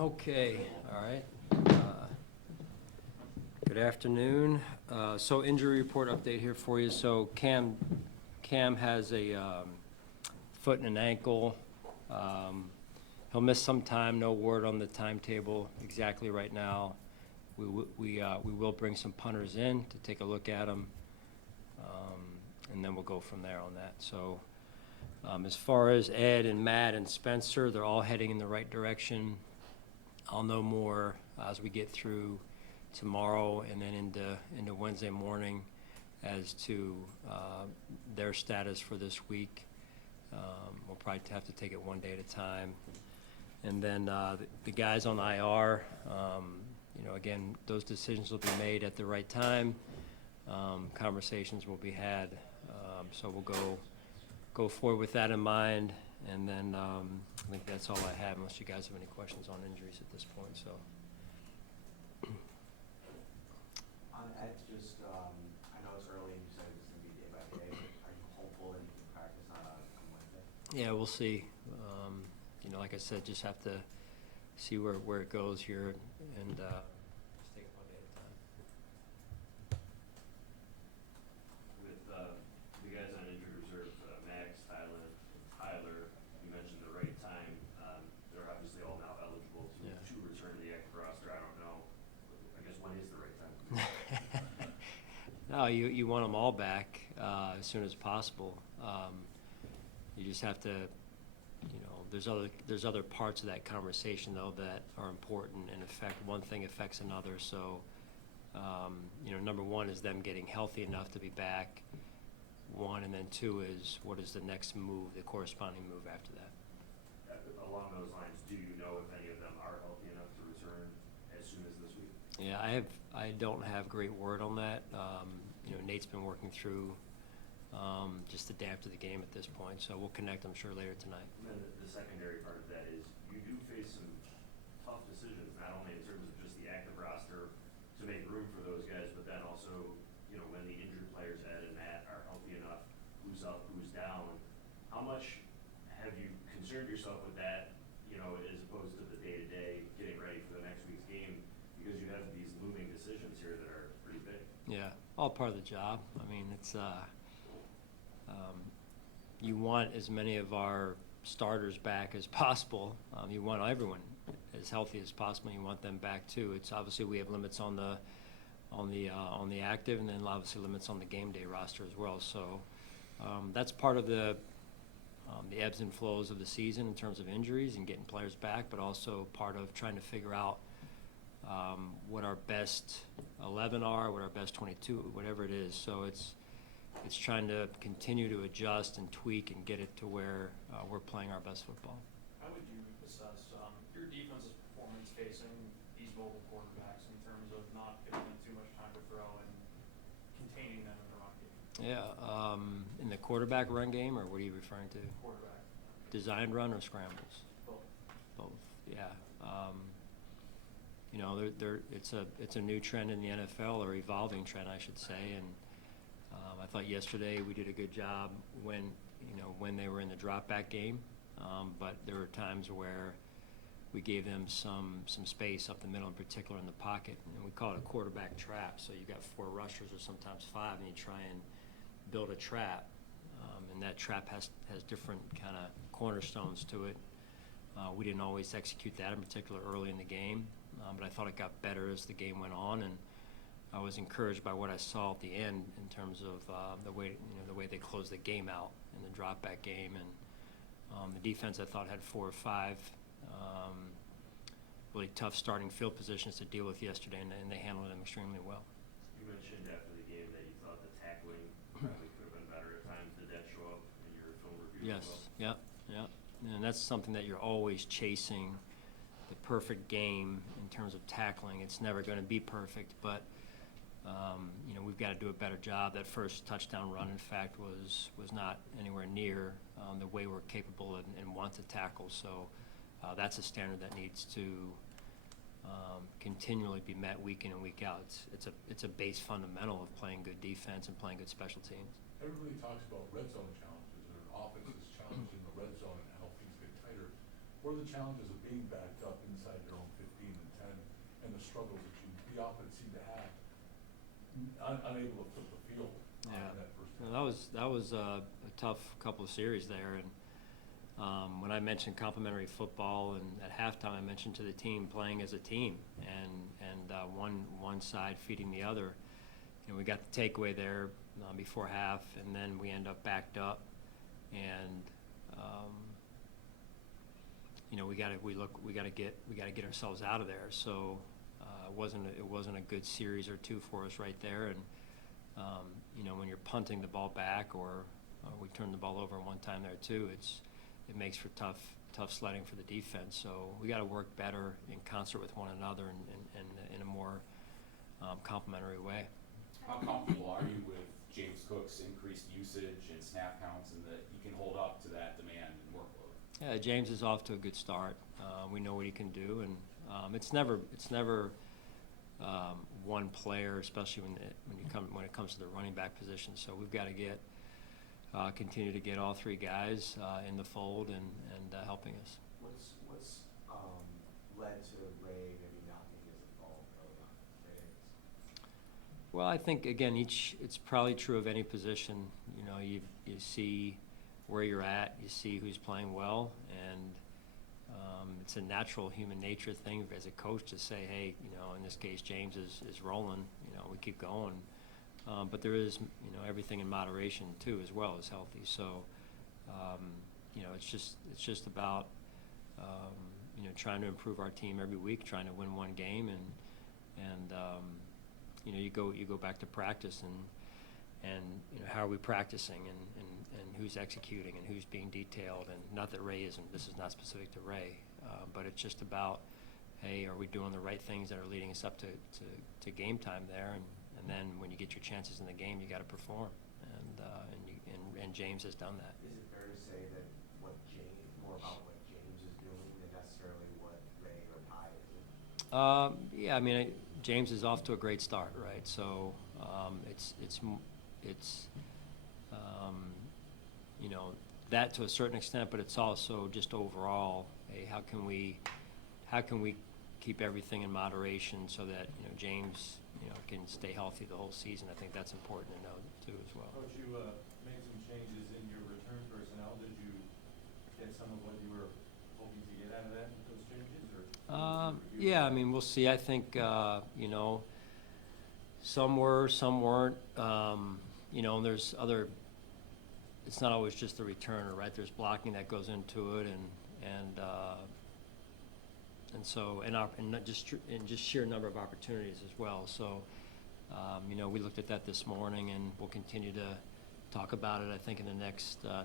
Okay, all right. Good afternoon. So injury report update here for you. So Cam has a foot and an ankle. He'll miss some time. No word on the timetable exactly right now. We will bring some punters in to take a look at him, and then we'll go from there on that. So as far as Ed and Matt and Spencer, they're all heading in the right direction. I'll know more as we get through tomorrow and then into Wednesday morning as to their status for this week. We'll probably have to take it one day at a time. And then the guys on IR, again, those decisions will be made at the right time. Conversations will be had. So we'll go forward with that in mind. And then I think that's all I have, unless you guys have any questions on injuries at this point. So. On Ed, I know it's early and you said it's going to be day by day, but are you hopeful that you can practice on Wednesday? Yeah, we'll see. Like I said, just have to see where it goes here and just take it one day at a time. With the guys on injured reserve, Max, Tyler, you mentioned the right time. They're obviously all now eligible to return to the active roster. I don't know. I guess when is the right time? No, you want them all back as soon as possible. You just have to, there's other parts of that conversation though that are important and one thing affects another. So, number one is them getting healthy enough to be back. One, and then two is what is the next move, the corresponding move after that. Along those lines, do you know if any of them are healthy enough to return as soon as this week? Yeah, I don't have great word on that. Nate's been working through just the day after the game at this point, so we'll connect, I'm sure, later tonight. And then the secondary part of that is you do face some tough decisions, not only in terms of just the active roster to make room for those guys, but then also, when the injured players, Ed and Matt, are healthy enough, who's up, who's down. How much have you concerned yourself with that, as opposed to the day-to-day getting ready for the next week's game, because you have these looming decisions here that are pretty big? Yeah, all part of the job. I mean, it's you want as many of our starters back as possible. You want everyone as healthy as possible. You want them back too. It's obviously we have limits on the active, and then obviously limits on the game day roster as well. So that's part of the ebbs and flows of the season in terms of injuries and getting players back, but also part of trying to figure out what our best 11 are, what our best 22, whatever it is. So it's trying to continue to adjust and tweak and get it to where we're playing our best football. How would you assess your defense's performance facing these mobile quarterbacks in terms of not giving them too much time to throw and containing them in the run game? Yeah, in the quarterback run game, or what are you referring to? Quarterback. Designed run or scrambles? Both. Yeah. It's a new trend in the NFL, or evolving trend, I should say. And I thought yesterday we did a good job when they were in the drop back game, but there were times where we gave them some space up the middle, in particular in the pocket, and we call it a quarterback trap. So you got 4 rushers or sometimes 5, and you try and build a trap, and that trap has different kind of cornerstones to it. We didn't always execute that, in particular early in the game, but I thought it got better as the game went on, and I was encouraged by what I saw at the end in terms of the way they closed the game out in the drop back game. And the defense, I thought, had 4 or 5 really tough starting field positions to deal with yesterday, and they handled them extremely well. You mentioned after the game that you thought the tackling probably could have been better at times. Did that show up in your film review Yes, as well? yeah. And that's something that you're always chasing, the perfect game in terms of tackling. It's never going to be perfect, but we've got to do a better job. That first touchdown run, in fact, was not anywhere near the way we're capable and want to tackle. So that's a standard that needs to continually be met week in and week out. It's a base fundamental of playing good defense and playing good special teams. Everybody talks about red zone challenges, or offenses challenged in the red zone and how things get tighter. What are the challenges of being backed up inside your own 15 and 10, and the struggles that the offense seemed to have, unable to flip the field Yeah. on that first Well, half? that was a tough couple of series there, and when I mentioned complimentary football, and at halftime I mentioned to the team playing as a team, and one side feeding the other. And we got the takeaway there before half, and then we end up backed up, and we got to get ourselves out of there. So it wasn't a good series or two for us right there, and when you're punting the ball back, or we turned the ball over one time there too, it makes for tough sledding for the defense. So we got to work better in concert with one another and in a more complementary way. How comfortable are you with James Cook's increased usage and snap counts, and that he can hold up to that demand and workload? Yeah, James is off to a good start. We know what he can do, and it's never one player, especially when it comes to the running back position. So we've got to continue to get all three guys in the fold and helping us. What's led to Ray maybe not being as involved early on? Ray Davis? Well, I think, again, it's probably true of any position. You see where you're at, you see who's playing well, and it's a natural human nature thing as a coach to say, hey, in this case, James is rolling, we keep going. But there is, everything in moderation too, as well as healthy. So, it's just about, trying to improve our team every week, trying to win one game, and you go back to practice and how are we practicing, and who's executing, and who's being detailed. And not that Ray isn't, this is not specific to Ray, but it's just about, hey, are we doing the right things that are leading us up to game time there, and then when you get your chances in the game, you got to perform, and James has done that. Is it fair to say that more about what James is doing than necessarily what Ray or Ty is doing? Yeah, I mean, James is off to a great start, right? So that to a certain extent, but it's also just overall, hey, how can we keep everything in moderation so that James can stay healthy the whole season? I think that's important to know too as well. Coach, you made some changes in your return personnel. Did you get some of what you were hoping to get out of that with those changes, or? Yeah, I mean, we'll see. I think some were, some weren't. And there's other. It's not always just the returner, right? There's blocking that goes into it, and so not just sheer number of opportunities as well. So we looked at that this morning, and we'll continue to talk about it. I think in the next, I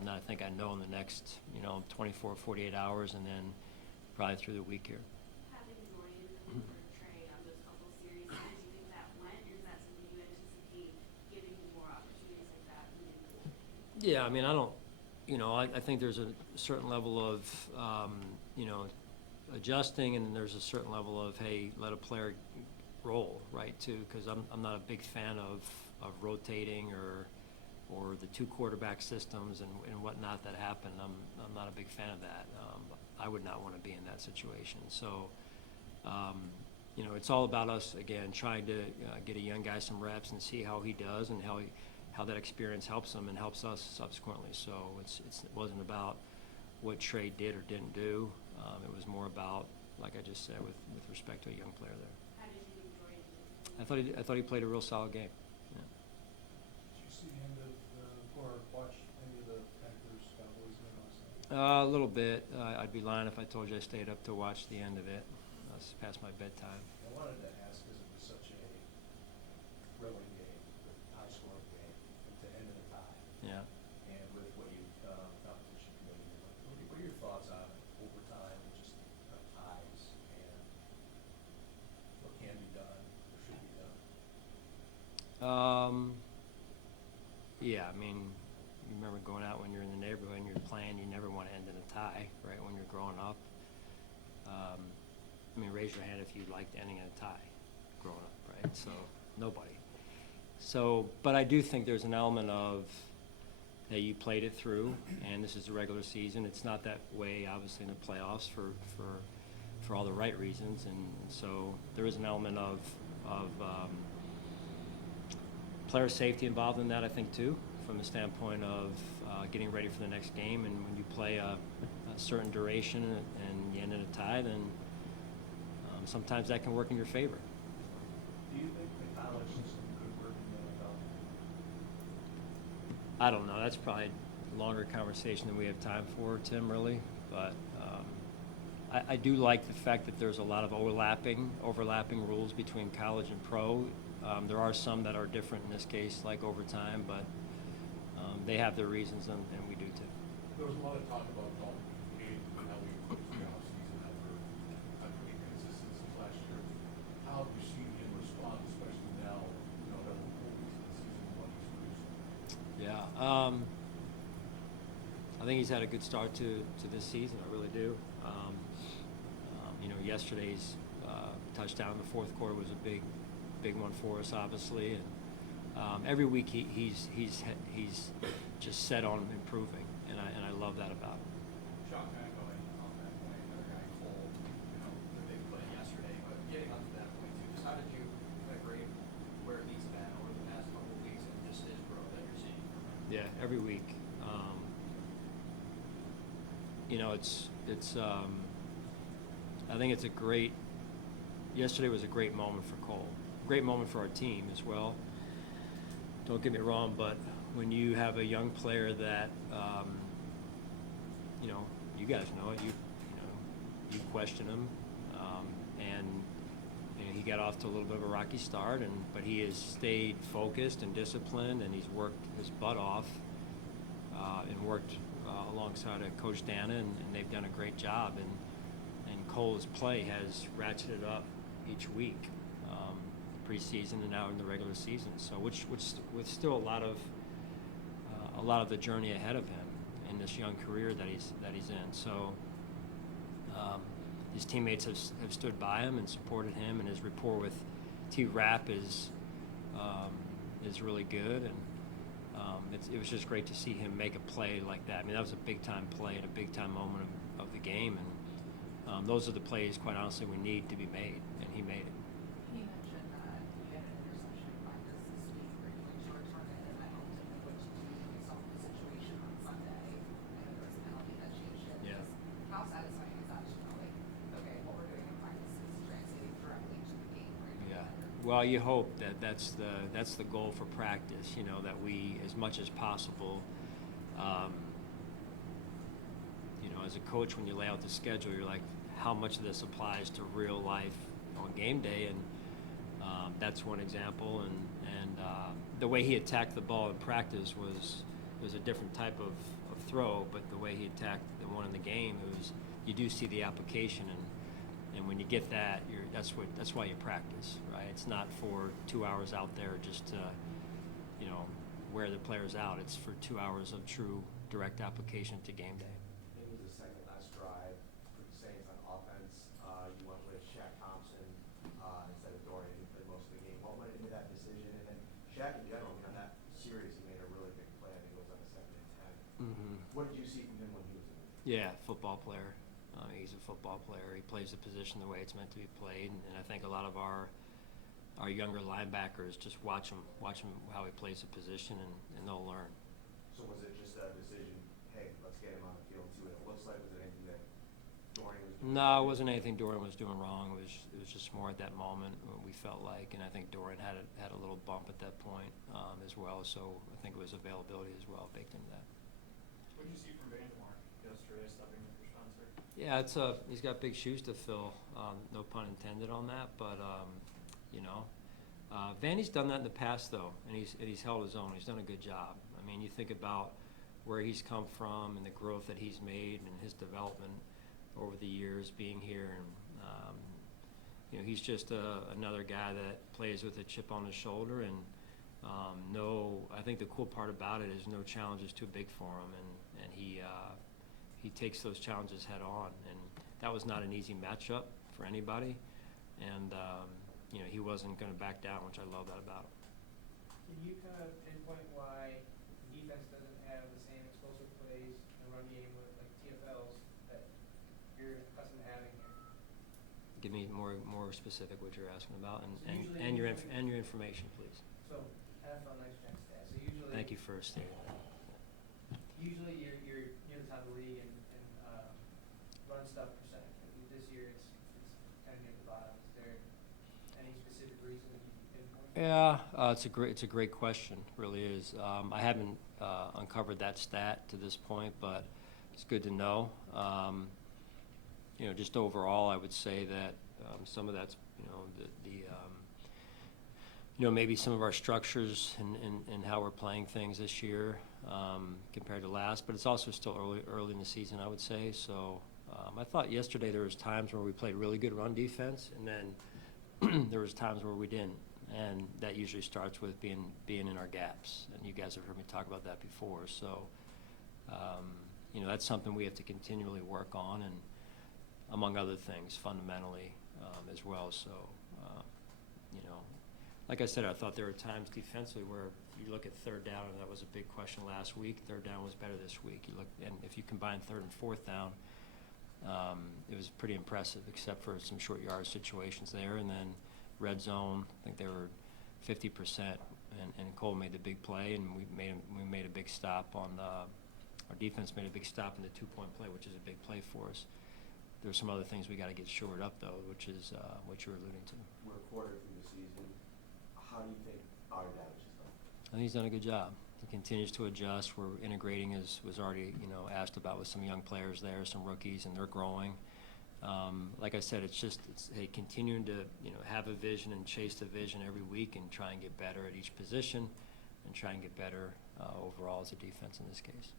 know in the next 24, 48 hours, and then probably through the week here. Having Dorian over Trey on those couple series, how did you think that went? Or is that something you anticipate giving him more opportunities like that moving forward? Yeah, I mean, I think there's a certain level of, adjusting, and there's a certain level of, hey, let a player roll, right, too, because I'm not a big fan of rotating or the two quarterback systems and whatnot that happen. I'm not a big fan of that. I would not want to be in that situation. So, it's all about us, again, trying to get a young guy some reps and see how he does and how that experience helps him and helps us subsequently. So it wasn't about what Trey did or didn't do. It was more about, like I just said, with respect to a young player there. How did you think Dorian did? I thought he played a real solid game. Yeah. Did you see the end of or watch any of the Packers Cowboys game last night? A little bit. I'd be lying if I told you I stayed up to watch the end of it. It's past my bedtime. I wanted to ask, because it was such a thrilling game, high-scoring game, to end in a tie. Yeah. And with what you competition committee, what are your thoughts on overtime and just ties and what can be done or should be done? Yeah, I mean, you remember going out when you're in the neighborhood and you're playing, you never want to end in a tie, right, when you're growing up. I mean, raise your hand if you liked ending in a tie growing up, right? So, nobody. So, but I do think there's an element of, hey, you played it through, and this is the regular season. It's not that way, obviously, in the playoffs for all the right reasons, and so there is an element of player safety involved in that, I think, too, from the standpoint of getting ready for the next game. And when you play a certain duration and you end in a tie, then sometimes that can work in your favor. Do you think the college system could work in the NFL? I don't know. That's probably a longer conversation than we have time for, Tim, really. But I do like the fact that there's a lot of overlapping rules between college and pro. There are some that are different in this case, like overtime, but they have their reasons, and we do too. There was a lot of talk about Dalton Kincaid and how we approached the offseason after inconsistencies last year. How have you seen him respond, especially now, that we're 4 weeks into the season and what he's produced? Yeah, I think he's had a good start to this season. I really do. Yesterday's touchdown in the fourth quarter was a big one for us, obviously. And every week he's just set on improving, and I love that about him. Sean, kind of going on that point, another guy, Cole, the big play yesterday, but getting up to that point too, just how did you grade where he's been over the past couple of weeks and just his growth that you're seeing from him? Yeah, every week. I think it's yesterday was a great moment for Cole. Great moment for our team as well. Don't get me wrong, but when you have a young player that, you guys know it, you question him, and he got off to a little bit of a rocky start, but he has stayed focused and disciplined, and he's worked his butt off, and worked alongside Coach Dana, and they've done a great job. And Cole's play has ratcheted up each week, preseason and now in the regular season. So, which with still a lot of the journey ahead of him in this young career that he's in. So, his teammates have stood by him and supported him, and his rapport with T-Rap is really good. And it was just great to see him make a play like that. I mean, that was a big-time play and a big-time moment of the game, and those are the plays, quite honestly, we need to be made, and he made it. You mentioned that you had an interception practice this week where you went short-term, and I don't know what you do based off the situation on Sunday. I know there was a penalty that changed it. Yeah. Just how satisfying is that to know, okay, what we're doing in practice is translating directly to the game right now? Yeah. Well, you hope that's the goal for practice. That we, as much as possible, as a coach, when you lay out the schedule, you're like, how much of this applies to real life on game day? And that's one example. And the way he attacked the ball in practice was a different type of throw, but the way he attacked the one in the game, you do see the application, and when you get that, that's why you practice, right? It's not for 2 hours out there just to wear the players out. It's for 2 hours of true direct application to game day. It was the second last drive for the Saints on offense. You went with Shaq Thompson instead of Dorian, who played most of the game. What went into that decision? And then Shaq in general, on that series, he made a really big play. I think it was on a 2nd and 10. Mm-hmm. What did you see from him when he was in the game? Yeah, football player. He's a football player. He plays the position the way it's meant to be played, and I think a lot of our younger linebackers just watch him how he plays the position, and they'll learn. So was it just a decision, hey, let's get him on the field, see what it looks like? Was it anything that Dorian was doing? No, it wasn't anything Dorian was doing wrong. It was just more at that moment what we felt like, and I think Dorian had a little bump at that point as well. So I think it was availability as well baked into that. What did you see from Vandermark yesterday, stepping in for Spencer? Yeah, he's got big shoes to fill. No pun intended on that, but Vandy's done that in the past though, and he's held his own. He's done a good job. I mean, you think about where he's come from and the growth that he's made and his development over the years being here, and he's just another guy that plays with a chip on his shoulder, and I think the cool part about it is no challenge is too big for him, and he takes those challenges head on, and that was not an easy matchup for anybody, and he wasn't going to back down, which I love that about him. Can you kind of pinpoint why defense doesn't have the Give me more specific what you're asking about, So and usually- and your information, please. So, NFL Next Gen stats, so usually. Thank you for stating that. Usually you're near the top of the league in run stuff percentage. This year it's kind of near the bottom. Is there any specific reason that you can pinpoint? Yeah, it's a great question, really is. I haven't uncovered that stat to this point, but it's good to know. You know, just overall, I would say that some of that's, you know, you know, maybe some of our structures and how we're playing things this year compared to last, but it's also still early in the season, I would say. So I thought yesterday there was times where we played really good run defense, and then there was times where we didn't, and that usually starts with being in our gaps. And you guys have heard me talk about that before. So you know, that's something we have to continually work on, and among other things, fundamentally as well. So you know, like I said, I thought there were times defensively where you look at third down, and that was a big question last week. Third down was better this week. You look, and if you combine third and fourth down, it was pretty impressive, except for some short yard situations there. And then red zone, I think they were 50%, and Cole made the big play, and we made a big stop on our defense made a big stop in the 2-point play, which is a big play for us. There's some other things we got to get shored up, though, which is what you're alluding to. We're a quarter through the season. How do you think our damage is done? I think he's done a good job. He continues to adjust. We're integrating, as was already, you know, asked about, with some young players there, some rookies, and they're growing. Like I said, it's hey, continuing to, you know, have a vision and chase the vision every week and try and get better at each position and try and get better overall as a defense in this case.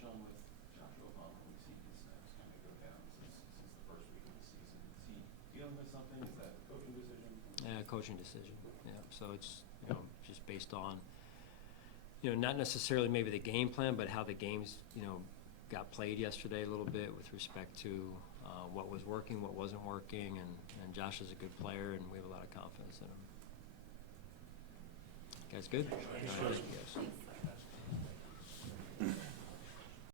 Sean, with Joshua Obama, we've seen his snaps kind of go down since the first week of the season. Is he dealing with something? Is that a coaching decision? Yeah, coaching decision. Yeah, so it's, you know, just based on, you know, not necessarily maybe the game plan, but how the games, you know, got played yesterday a little bit with respect to what was working, what wasn't working, and Josh is a good player, and we have a lot of confidence in him. Guys, good? All right, thank you guys.